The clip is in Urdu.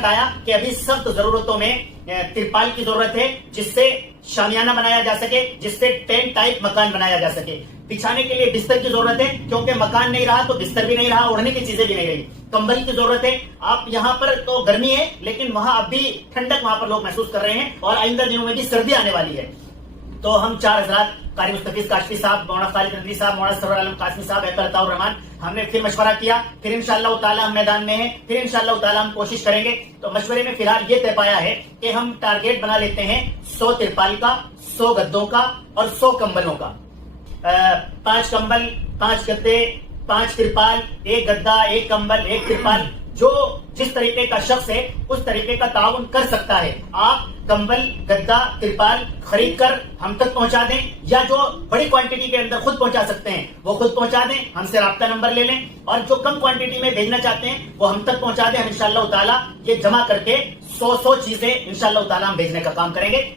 بتایا کہ ابھی سخت ضرورتوں میں ترپال کی ضرورت ہے، جس سے شامیانہ بنایا جا سکے، جس سے ٹینٹ ٹائپ مکان بنایا جا سکے۔ بچھانے کے لیے بستر کی ضرورت ہے، کیونکہ مکان نہیں رہا تو بستر بھی نہیں رہا، اڑنے کی چیزیں بھی نہیں رہی۔ کمبل کی ضرورت ہے، آپ یہاں پر تو گرمی ہے لیکن وہاں اب بھی ٹھنڈک وہاں پر لوگ محسوس کر رہے ہیں، اور آئندہ دنوں میں بھی سردی آنے والی ہے۔ تو ہم 4 حضرات، قاری مستفیض کاشفی صاحب، مولانا خالد ندوی صاحب، مولانا سرور عالم قاسمی صاحب، عطاء الرحمان، ہم نے پھر مشورہ کیا، پھر انشاءاللہ تعالی ہم میدان میں ہیں، پھر انشاءاللہ تعالی ہم کوشش کریں گے۔ تو مشورے میں فی الحال یہ طے پایا ہے کہ ہم ٹارگیٹ بنا لیتے ہیں 100 ترپال کا، 100 گدوں کا اور 100 کمبلوں کا۔ 5 کمبل، 5 گدے، 5 ترپال، 1 گدا، 1 کمبل، 1 ترپال، جو جس طریقے کا شخص ہے اس طریقے کا تعاون کر سکتا ہے۔ آپ کمبل، گدا، ترپال خرید کر ہم تک پہنچا دیں، یا جو بڑی کوانٹٹی کے اندر خود پہنچا سکتے ہیں وہ خود پہنچا دیں، ہم سے رابطہ نمبر لے لیں، اور جو کم کوانٹٹی میں بھیجنا چاہتے ہیں وہ ہم تک پہنچا دیں۔ ہم انشاءاللہ تعالی یہ جمع کر کے 100 چیزیں انشاءاللہ تعالی ہم بھیجنے کا کام کریں گے۔